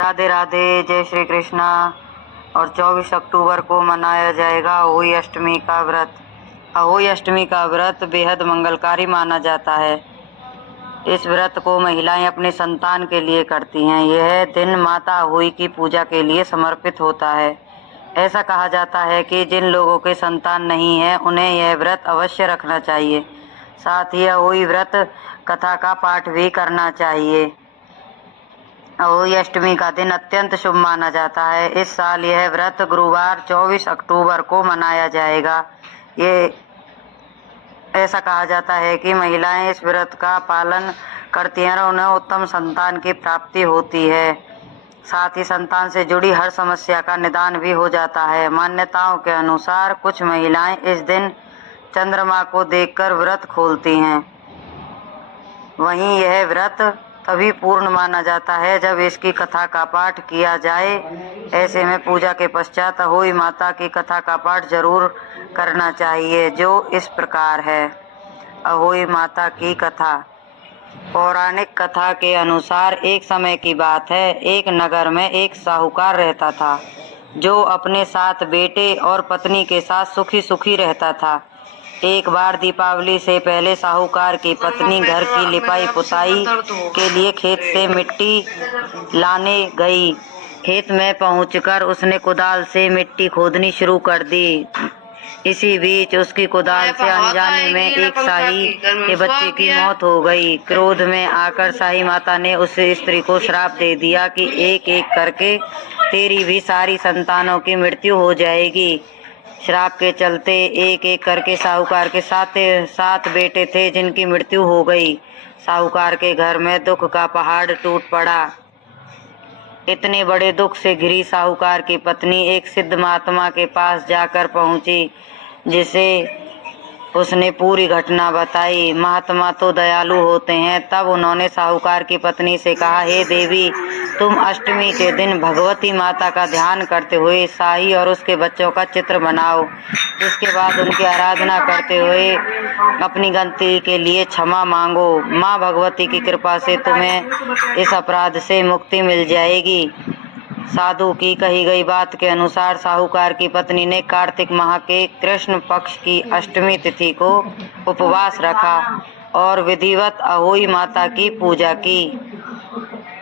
राधे राधे, जय श्री कृष्णा। और 24 अक्टूबर को मनाया जाएगा अहोई अष्टमी का व्रत। अहोई अष्टमी का व्रत बेहद मंगलकारी माना जाता है। इस व्रत को महिलाएं अपने संतान के लिए करती हैं। यह दिन माता अहोई की पूजा के लिए समर्पित होता है। ऐसा कहा जाता है कि जिन लोगों के संतान नहीं है उन्हें यह व्रत अवश्य रखना चाहिए। साथ ही अहोई व्रत कथा का पाठ भी करना चाहिए। अहोई अष्टमी का दिन अत्यंत शुभ माना जाता है। इस साल यह व्रत गुरुवार 24 अक्टूबर को मनाया जाएगा। ये ऐसा कहा जाता है कि महिलाएं इस व्रत का पालन करती हैं और उन्हें उत्तम संतान की प्राप्ति होती है। साथ ही संतान से जुड़ी हर समस्या का निदान भी हो जाता है। मान्यताओं के अनुसार कुछ महिलाएं इस दिन चंद्रमा को देखकर व्रत खोलती हैं। वहीं यह व्रत तभी पूर्ण माना जाता है जब इसकी कथा का पाठ किया जाए। ऐसे में पूजा के पश्चात अहोई माता की कथा का पाठ जरूर करना चाहिए, जो इस प्रकार है। अहोई माता की कथा। पौराणिक कथा के अनुसार एक समय की बात है, एक नगर में एक साहूकार रहता था जो अपने 7 बेटे और पत्नी के साथ सुखी सुखी रहता था। एक बार दीपावली से पहले साहूकार की पत्नी घर की लिपाई पुताई के लिए खेत से मिट्टी लाने गई। खेत में पहुंचकर उसने कुदाल से मिट्टी खोदनी शुरू कर दी। इसी बीच उसकी कुदाल से अनजाने में एक शाही के बच्चे की मौत हो गई। क्रोध में आकर शाही माता ने उस स्त्री को श्राप दे दिया कि एक एक करके तेरी भी सारी संतानों की मृत्यु हो जाएगी। श्राप के चलते एक एक करके साहूकार के 7 बेटे थे जिनकी मृत्यु हो गई। साहूकार के घर में दुख का पहाड़ टूट पड़ा। इतने बड़े दुख से घिरी साहूकार की पत्नी एक सिद्ध महात्मा के पास जाकर पहुंची, जिसे उसने पूरी घटना बताई। महात्मा तो दयालु होते हैं। तब उन्होंने साहूकार की पत्नी से कहा, हे देवी, तुम अष्टमी के दिन भगवती माता का ध्यान करते हुए शाही और उसके बच्चों का चित्र बनाओ। इसके बाद उनकी आराधना करते हुए अपनी गलती के लिए क्षमा मांगो। माँ भगवती की कृपा से तुम्हें इस अपराध से मुक्ति मिल जाएगी। साधु की कही गई बात के अनुसार साहूकार की पत्नी ने कार्तिक माह के कृष्ण पक्ष की अष्टमी तिथि को उपवास रखा और विधिवत अहोई माता की पूजा की।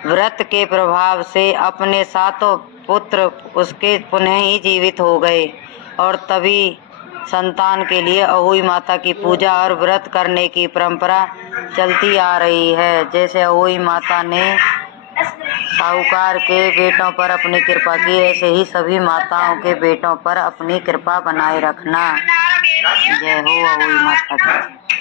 व्रत के प्रभाव से अपने 7 पुत्र उसके पुनः ही जीवित हो गए और तभी संतान के लिए अहोई माता की पूजा और व्रत करने की परंपरा चलती आ रही है। जैसे अहोई माता ने साहूकार के बेटों पर अपनी कृपा की, ऐसे ही सभी माताओं के बेटों पर अपनी कृपा बनाए रखना। जय हो अहोई माता की।